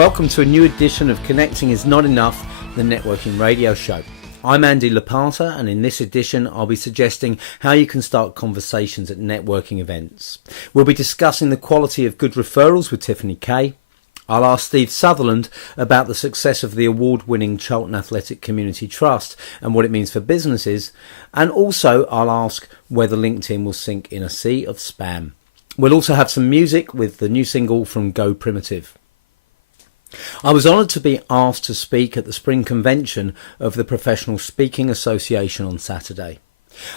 Welcome to a new edition of Connecting is Not Enough, the networking radio show. I'm Andy Lopata, and in this edition I'll be suggesting how you can start conversations at networking events. We'll be discussing the quality of good referrals with Tiffany Kay. I'll ask Steve Sutherland about the success of the award-winning Charlton Athletic Community Trust and what it means for businesses, and also I'll ask whether LinkedIn will sink in a sea of spam. We'll also have some music with the new single from Go Primitive. I was honoured to be asked to speak at the spring convention of the Professional Speaking Association on Saturday.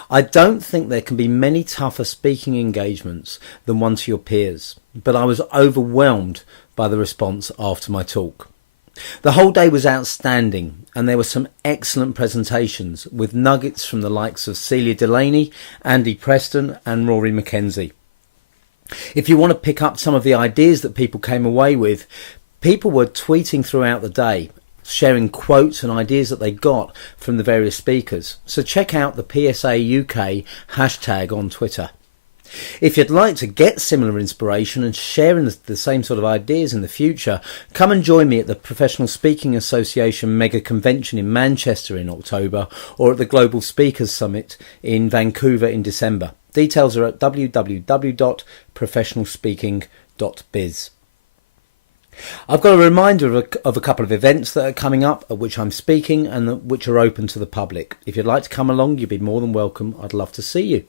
I don't think there can be many tougher speaking engagements than one to your peers, but I was overwhelmed by the response after my talk. The whole day was outstanding, and there were some excellent presentations with nuggets from the likes of Celia Delaney, Andy Preston and Rory McKenzie. If you want to pick up some of the ideas that people came away with, people were tweeting throughout the day, sharing quotes and ideas that they got from the various speakers. So check out the PSA UK hashtag on Twitter. If you'd like to get similar inspiration and share in the same sort of ideas in the future, come and join me at the Professional Speaking Association Mega Convention in Manchester in October, or at the Global Speakers Summit in Vancouver in December. Details are at www.professionalspeaking.biz. I've got a reminder of a couple of events that are coming up at which I'm speaking and which are open to the public. If you'd like to come along, you'd be more than welcome. I'd love to see you.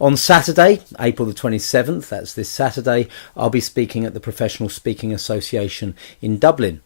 On Saturday, April the 27th, that's this Saturday, I'll be speaking at the Professional Speaking Association in Dublin.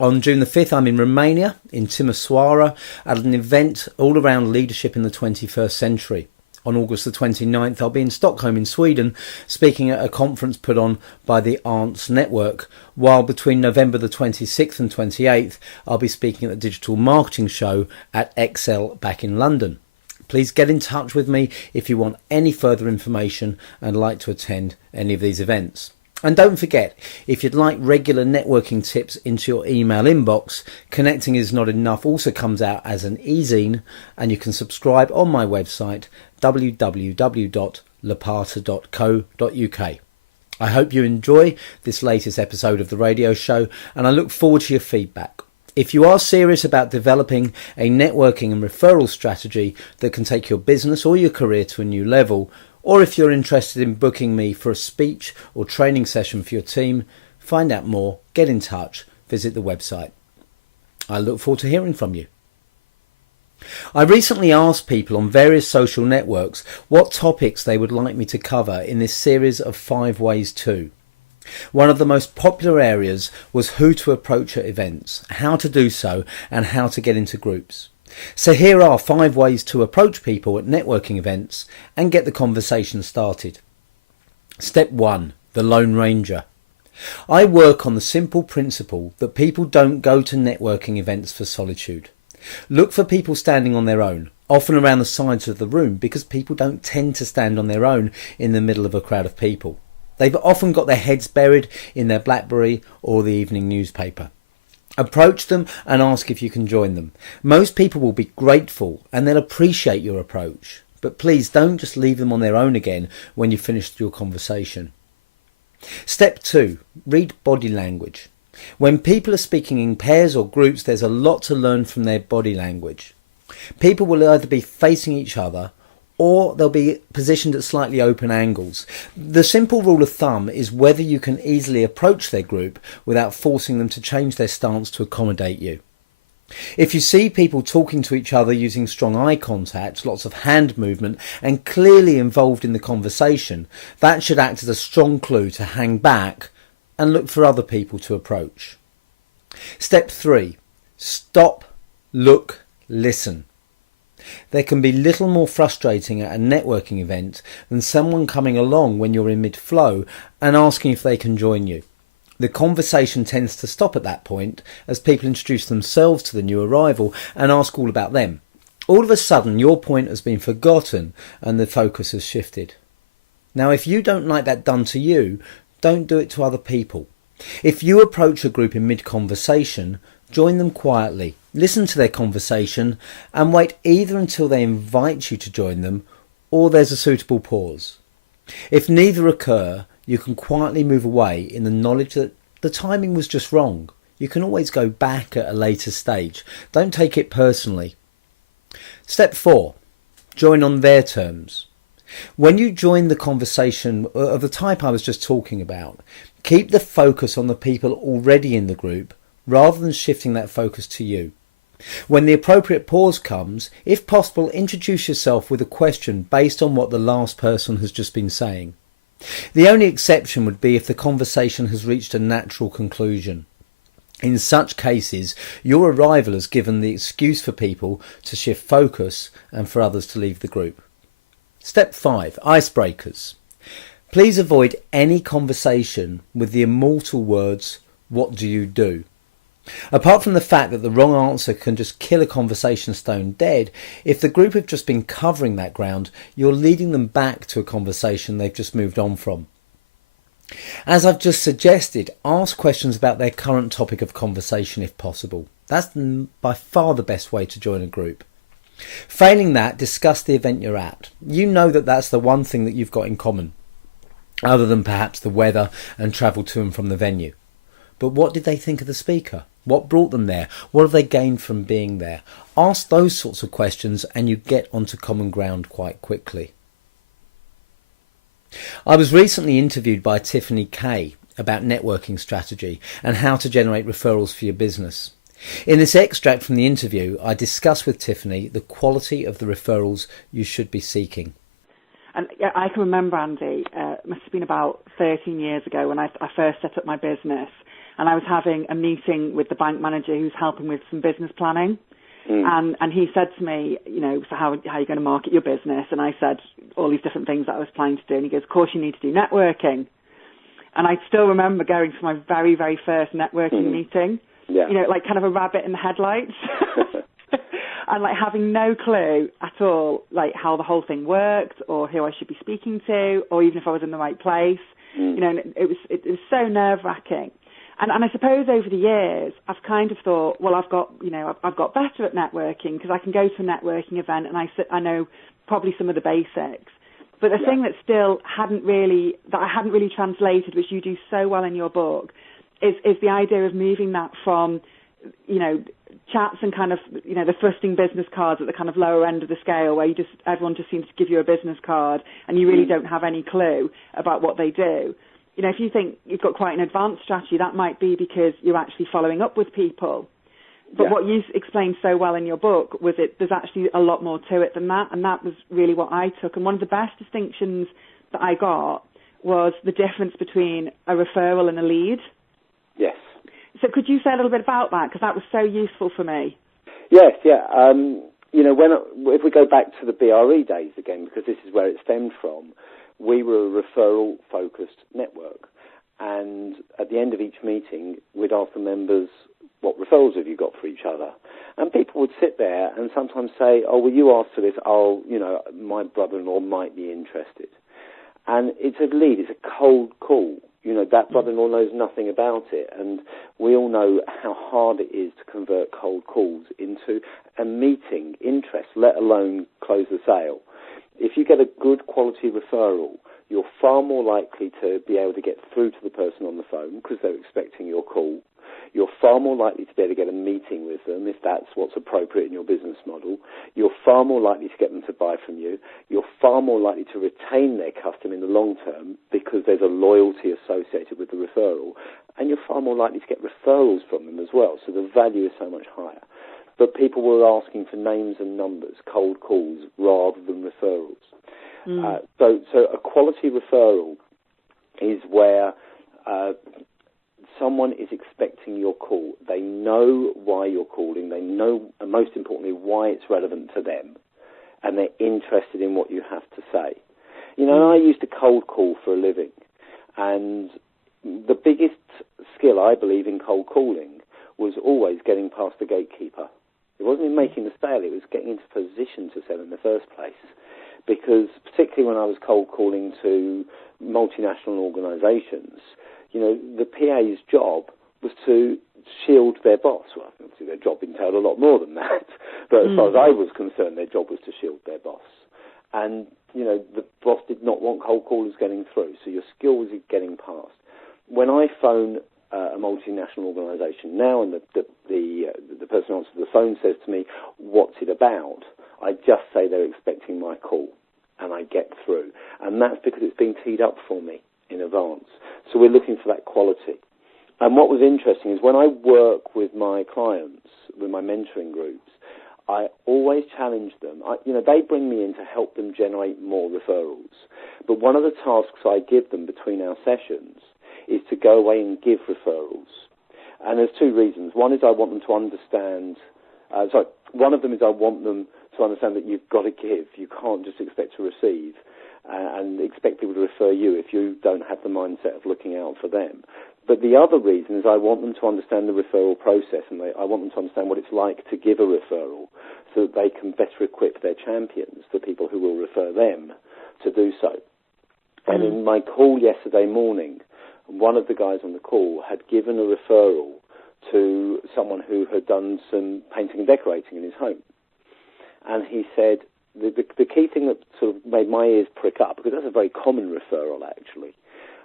On June the 5th, I'm in Romania, in Timișoara, at an event all around leadership in the 21st century. On August the 29th, I'll be in Stockholm in Sweden, speaking at a conference put on by the Arts Network, while between November the 26th and 28th, I'll be speaking at the Digital Marketing Show at Excel back in London. Please get in touch with me if you want any further information and like to attend any of these events. And don't forget, if you'd like regular networking tips into your email inbox, Connecting is Not Enough also comes out as an e-zine, and you can subscribe on my website www.lopata.co.uk. I hope you enjoy this latest episode of the radio show, and I look forward to your feedback. If you are serious about developing a networking and referral strategy that can take your business or your career to a new level, or if you're interested in booking me for a speech or training session for your team, find out more, get in touch, visit the website. I look forward to hearing from you. I recently asked people on various social networks what topics they would like me to cover in this series of 5 Ways To. One of the most popular areas was who to approach at events, how to do so, and how to get into groups. So here are 5 ways to approach people at networking events and get the conversation started. Step 1. The Lone Ranger. I work on the simple principle that people don't go to networking events for solitude. Look for people standing on their own, often around the sides of the room, because people don't tend to stand on their own in the middle of a crowd of people. They've often got their heads buried in their BlackBerry or the evening newspaper. Approach them and ask if you can join them. Most people will be grateful and they'll appreciate your approach. But please don't just leave them on their own again when you've finished your conversation. Step 2. Read body language. When people are speaking in pairs or groups, there's a lot to learn from their body language. People will either be facing each other or they'll be positioned at slightly open angles. The simple rule of thumb is whether you can easily approach their group without forcing them to change their stance to accommodate you. If you see people talking to each other using strong eye contact, lots of hand movement, and clearly involved in the conversation, that should act as a strong clue to hang back and look for other people to approach. Step 3. Stop, look, listen. There can be little more frustrating at a networking event than someone coming along when you're in mid-flow and asking if they can join you. The conversation tends to stop at that point as people introduce themselves to the new arrival and ask all about them. All of a sudden your point has been forgotten and the focus has shifted. Now if you don't like that done to you, don't do it to other people. If you approach a group in mid-conversation, join them quietly, listen to their conversation and wait either until they invite you to join them or there's a suitable pause. If neither occur, you can quietly move away in the knowledge that the timing was just wrong. You can always go back at a later stage. Don't take it personally. Step 4. Join on their terms. When you join the conversation of the type I was just talking about, keep the focus on the people already in the group rather than shifting that focus to you. When the appropriate pause comes, if possible, introduce yourself with a question based on what the last person has just been saying. The only exception would be if the conversation has reached a natural conclusion. In such cases, your arrival has given the excuse for people to shift focus and for others to leave the group. Step 5. Icebreakers. Please avoid any conversation with the immortal words, "What do you do?" Apart from the fact that the wrong answer can just kill a conversation stone dead, if the group have just been covering that ground, you're leading them back to a conversation they've just moved on from. As I've just suggested, ask questions about their current topic of conversation if possible. That's by far the best way to join a group. Failing that, discuss the event you're at. You know that that's the one thing that you've got in common, other than perhaps the weather and travel to and from the venue. But what did they think of the speaker? What brought them there? What have they gained from being there? Ask those sorts of questions and you get onto common ground quite quickly. I was recently interviewed by Tiffany Kay about networking strategy and how to generate referrals for your business. In this extract from the interview, I discuss with Tiffany the quality of the referrals you should be seeking. And I can remember, Andy, it must have been about 13 years ago when I first set up my business, and I was having a meeting with the bank manager who's helping with some business planning. And he said to me, so how are you going to market your business? And I said all these different things that I was planning to do. And he goes, of course you need to do networking. And I still remember going to my very, very first networking meeting, like kind of a rabbit in the headlights. And like having no clue at all, like how the whole thing worked or who I should be speaking to or even if I was in the right place. And it was so nerve-wracking. And I suppose over the years, I've kind of thought, well, I've got better at networking because I can go to a networking event and I know probably some of the basics. But the thing that I hadn't really translated, which you do so well in your book, is the idea of moving that from, chats and kind of, the thrusting business cards at the kind of lower end of the scale where everyone just seems to give you a business card and you really don't have any clue about what they do. If you think you've got quite an advanced strategy, that might be because you're actually following up with people. But what you explained so well in your book was there's actually a lot more to it than that, and that was really what I took. And one of the best distinctions that I got was the difference between a referral and a lead. Yes. So could you say a little bit about that? Because that was so useful for me. Yes, yeah. If we go back to the BRE days again, because this is where it stemmed from, we were a referral-focused network. And at the end of each meeting, we'd ask the members, what referrals have you got for each other? And people would sit there and sometimes say, oh, well, you asked for this. Oh, my brother-in-law might be interested. And it's a lead. It's a cold call. That brother-in-law knows nothing about it. And we all know how hard it is to convert cold calls into a meeting interest, let alone close the sale. If you get a good quality referral, you're far more likely to be able to get through to the person on the phone because they're expecting your call. You're far more likely to be able to get a meeting with them if that's what's appropriate in your business model. You're far more likely to get them to buy from you. You're far more likely to retain their custom in the long term because there's a loyalty associated with the referral. And you're far more likely to get referrals from them as well. So the value is so much higher. But people were asking for names and numbers, cold calls, rather than referrals. So a quality referral is where someone is expecting your call. They know why you're calling. They know, and most importantly, why it's relevant to them. And they're interested in what you have to say. And I used to cold call for a living. And the biggest skill, I believe, in cold calling was always getting past the gatekeeper. It wasn't in making the sale, it was getting into position to sell in the first place. Because particularly when I was cold calling to multinational organisations, the PA's job was to shield their boss. Well, obviously their job entailed a lot more than that. But as far as I was concerned, their job was to shield their boss. And, the boss did not want cold callers getting through, so your skill was getting past. When I phone a multinational organisation now, and the person who answers the phone says to me, "What's it about?" I just say they're expecting my call, and I get through. And that's because it's been teed up for me in advance. So we're looking for that quality. And what was interesting is when I work with my clients, with my mentoring groups, I always challenge them. They bring me in to help them generate more referrals. But one of the tasks I give them between our sessions is to go away and give referrals. And there's two reasons. One is I want them to understand, one of them is I want them to understand that you've got to give. You can't just expect to receive and expect people to refer you if you don't have the mindset of looking out for them. But the other reason is I want them to understand the referral process, and I want them to understand what it's like to give a referral so that they can better equip their champions, the people who will refer them, to do so. And in my call yesterday morning, one of the guys on the call had given a referral to someone who had done some painting and decorating in his home. And he said, the key thing that sort of made my ears prick up, because that's a very common referral actually,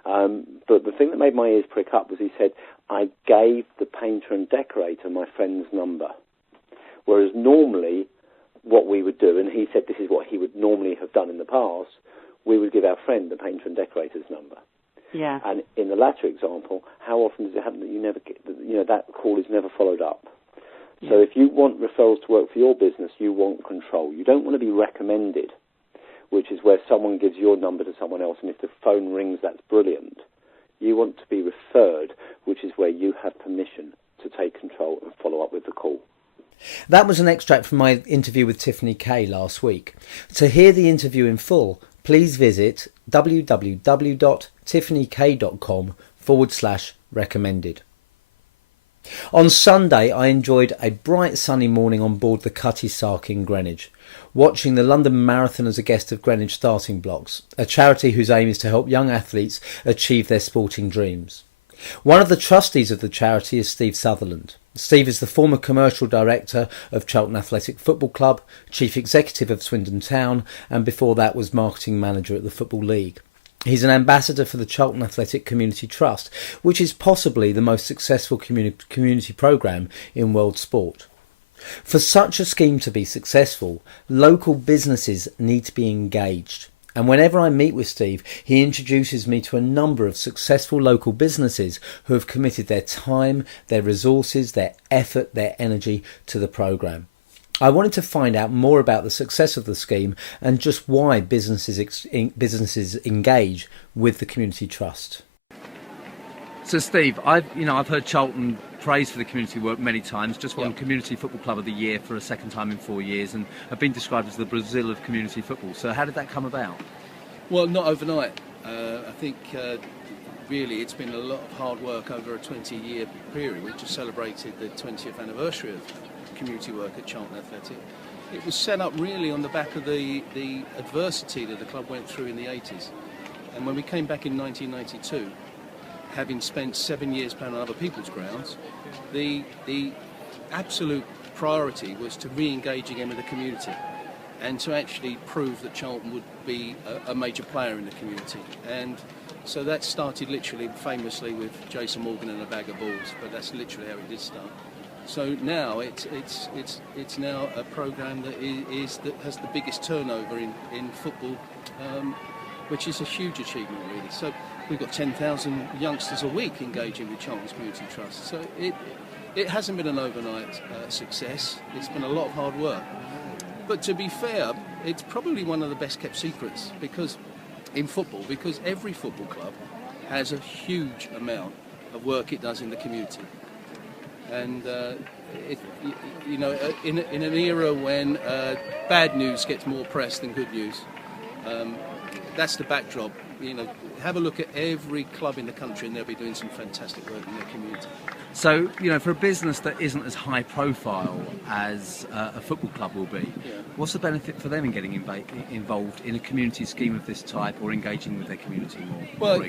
but the thing that made my ears prick up was he said, I gave the painter and decorator my friend's number. Whereas normally what we would do, and he said this is what he would normally have done in the past, we would give our friend the painter and decorator's number. Yeah. And in the latter example, how often does it happen that you never get, that call is never followed up? So if you want referrals to work for your business, you want control. You don't want to be recommended, which is where someone gives your number to someone else, and if the phone rings, that's brilliant. You want to be referred, which is where you have permission to take control and follow up with the call. That was an extract from my interview with Tiffany Kay last week. To hear the interview in full, please visit www.tiffanykay.com/recommended. On Sunday, I enjoyed a bright sunny morning on board the Cutty Sark in Greenwich, watching the London Marathon as a guest of Greenwich Starting Blocks, a charity whose aim is to help young athletes achieve their sporting dreams. One of the trustees of the charity is Steve Sutherland. Steve is the former commercial director of Charlton Athletic Football Club, chief executive of Swindon Town, and before that was marketing manager at the Football League. He's an ambassador for the Charlton Athletic Community Trust, which is possibly the most successful community programme in world sport. For such a scheme to be successful, local businesses need to be engaged. And whenever I meet with Steve, he introduces me to a number of successful local businesses who have committed their time, their resources, their effort, their energy to the programme. I wanted to find out more about the success of the scheme and just why businesses engage with the community trust. So, Steve, I've heard Charlton praised for the community work many times. Just won Community Football Club of the Year for a second time in 4 years, and have been described as the Brazil of community football. So, how did that come about? Well, not overnight. I think really it's been a lot of hard work over a 20-year period. We just celebrated the 20th anniversary of community work at Charlton Athletic. It was set up really on the back of the adversity that the club went through in the 80s. And when we came back in 1992, having spent 7 years playing on other people's grounds, the absolute priority was to re-engage again with the community and to actually prove that Charlton would be a major player in the community. And so that started literally famously with Jason Morgan and a bag of balls, but that's literally how it did start. So now it's now a programme that has the biggest turnover in football, which is a huge achievement really. So we've got 10,000 youngsters a week engaging with Charlton's Community Trust. So it hasn't been an overnight success. It's been a lot of hard work. But to be fair, it's probably one of the best kept secrets because every football club has a huge amount of work it does in the community. And in an era when bad news gets more press than good news, that's the backdrop. Have a look at every club in the country, and they'll be doing some fantastic work in their community. So, for a business that isn't as high profile as a football club will be, what's the benefit for them in getting involved in a community scheme of this type or engaging with their community more? Well,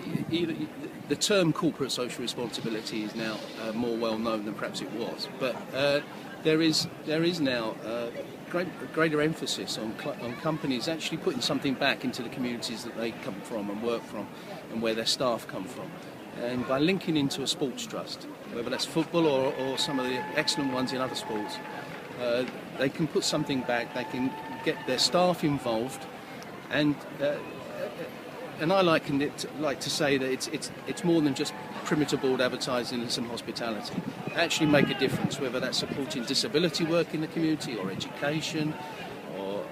the term corporate social responsibility is now more well known than perhaps it was, but there is now greater emphasis on companies actually putting something back into the communities that they come from and work from and where their staff come from. And by linking into a sports trust, whether that's football or some of the excellent ones in other sports, they can put something back, they can get their staff involved, and I like to say that it's more than just perimeter board advertising and some hospitality. Actually make a difference, whether that's supporting disability work in the community or education or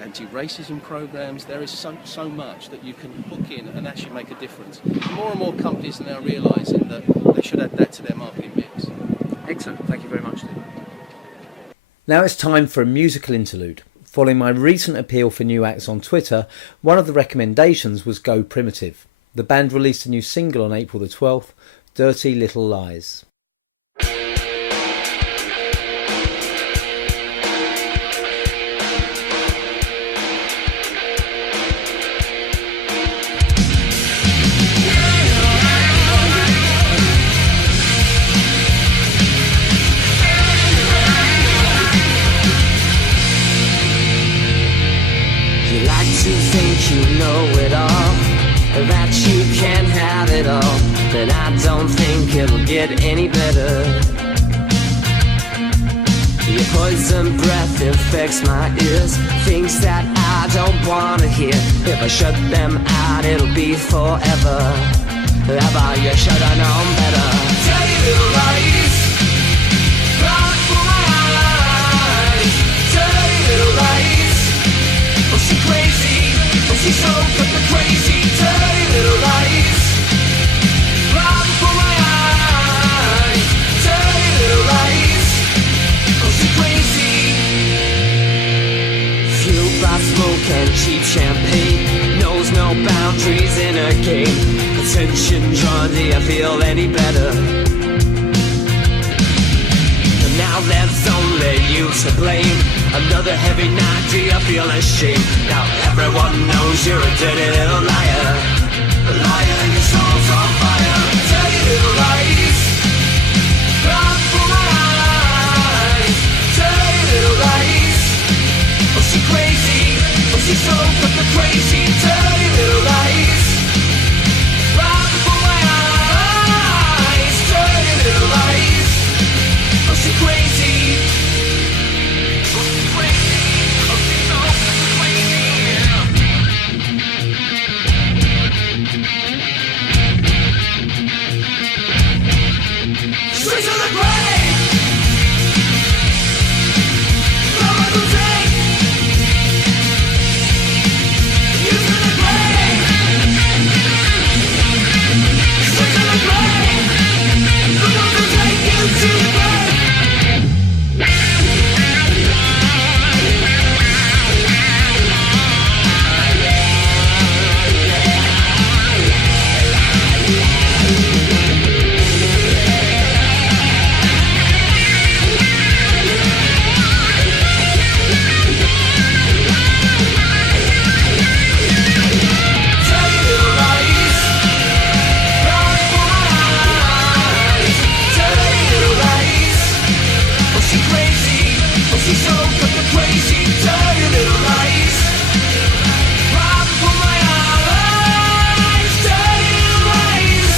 anti-racism programs. There is so much that you can hook in and actually make a difference. More and more companies are now realising that they should add that to their marketing mix. Excellent, thank you very much, Steve. Now it's time for a musical interlude. Following my recent appeal for new acts on Twitter, one of the recommendations was Go Primitive. The band released a new single on April the 12th, Dirty Little Lies. You know it all, that you can have it all, then I don't think it'll get any better. Your poison breath infects my ears, things that I don't wanna hear. If I shut them out, it'll be forever. Ever, you should've known better. Dirty little lies, right for my eyes. Dirty little lies, oh she crazy. She's so fucking crazy, dirty little lies, right before my eyes, dirty little lies, oh she's crazy. Fueled by smoke and cheap champagne, knows no boundaries in her game. Attention drawn, do you feel any better? And now there's only you to blame. Another heavy night, do you feel ashamed? Now everyone knows you're a dirty little liar. A liar, your soul's on fire. Dirty little lies, right for my eyes. Dirty little lies, oh she crazy, oh she's so fucking crazy. Dirty little lies, right for my eyes. Dirty little lies, oh she crazy. Straight to the grave. No one will take you to the grave. Straight to the grave. No one will take you to the grave. She's so fucking crazy, dirty little lies, right before my eyes, dirty little lies.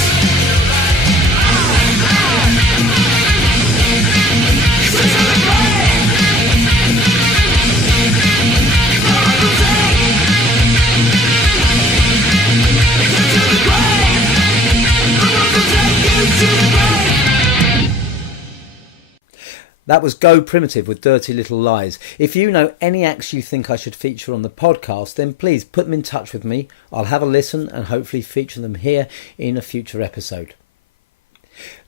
Straight to the grave. No one will take you to the grave. No one will take you to the grave. That was Go Primitive with Dirty Little Lies. If you know any acts you think I should feature on the podcast, then please put them in touch with me. I'll have a listen and hopefully feature them here in a future episode.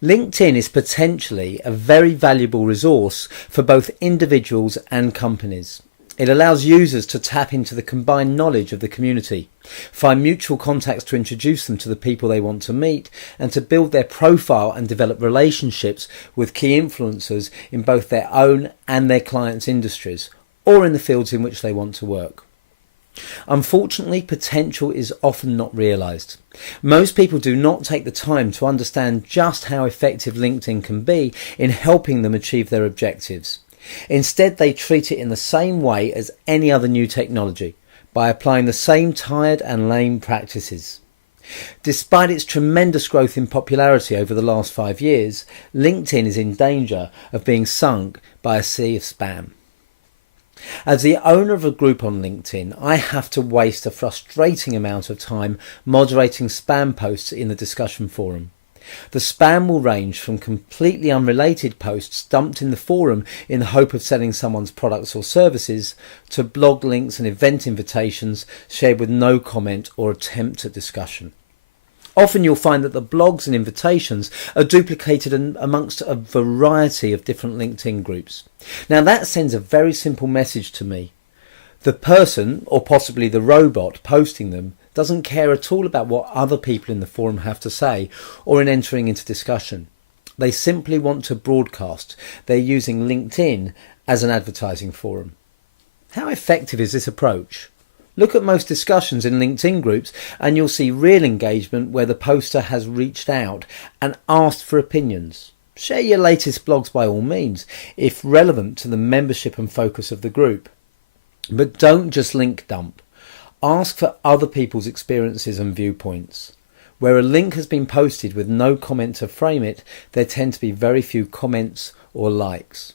LinkedIn is potentially a very valuable resource for both individuals and companies. It allows users to tap into the combined knowledge of the community, find mutual contacts to introduce them to the people they want to meet, and to build their profile and develop relationships with key influencers in both their own and their clients' industries, or in the fields in which they want to work. Unfortunately, potential is often not realised. Most people do not take the time to understand just how effective LinkedIn can be in helping them achieve their objectives. Instead, they treat it in the same way as any other new technology, by applying the same tired and lame practices. Despite its tremendous growth in popularity over the last 5 years, LinkedIn is in danger of being sunk by a sea of spam. As the owner of a group on LinkedIn, I have to waste a frustrating amount of time moderating spam posts in the discussion forum. The spam will range from completely unrelated posts dumped in the forum in the hope of selling someone's products or services, to blog links and event invitations shared with no comment or attempt at discussion. Often you'll find that the blogs and invitations are duplicated amongst a variety of different LinkedIn groups. Now that sends a very simple message to me. The person, or possibly the robot posting them, doesn't care at all about what other people in the forum have to say or in entering into discussion. They simply want to broadcast. They're using LinkedIn as an advertising forum. How effective is this approach? Look at most discussions in LinkedIn groups and you'll see real engagement where the poster has reached out and asked for opinions. Share your latest blogs by all means, if relevant to the membership and focus of the group. But don't just link dump. Ask for other people's experiences and viewpoints. Where a link has been posted with no comment to frame it, there tend to be very few comments or likes.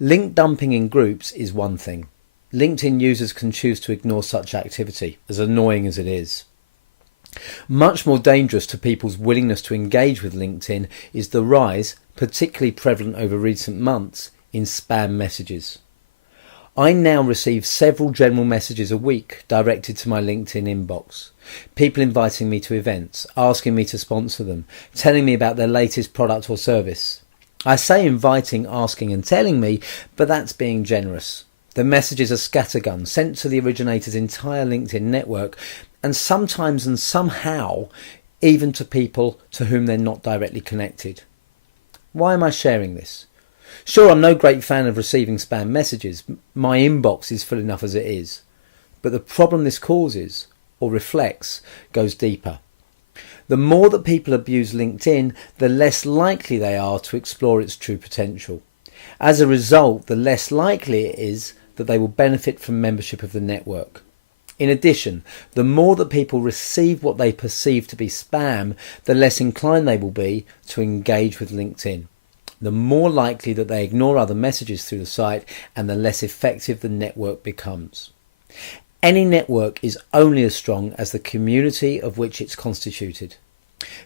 Link dumping in groups is one thing. LinkedIn users can choose to ignore such activity, as annoying as it is. Much more dangerous to people's willingness to engage with LinkedIn is the rise, particularly prevalent over recent months, in spam messages. I now receive several general messages a week directed to my LinkedIn inbox. People inviting me to events, asking me to sponsor them, telling me about their latest product or service. I say inviting, asking and telling me, but that's being generous. The messages are scattergun, sent to the originator's entire LinkedIn network, and sometimes and somehow even to people to whom they're not directly connected. Why am I sharing this? Sure, I'm no great fan of receiving spam messages. My inbox is full enough as it is. But the problem this causes, or reflects, goes deeper. The more that people abuse LinkedIn, the less likely they are to explore its true potential. As a result, the less likely it is that they will benefit from membership of the network. In addition, the more that people receive what they perceive to be spam, the less inclined they will be to engage with LinkedIn. The more likely that they ignore other messages through the site, and the less effective the network becomes. Any network is only as strong as the community of which it's constituted.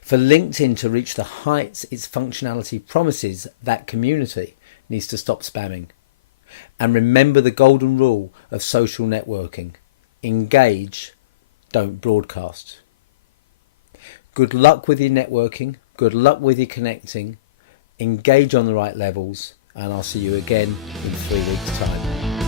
For LinkedIn to reach the heights its functionality promises, that community needs to stop spamming. And remember the golden rule of social networking. Engage, don't broadcast. Good luck with your networking. Good luck with your connecting. Engage on the right levels, and I'll see you again in 3 weeks' time.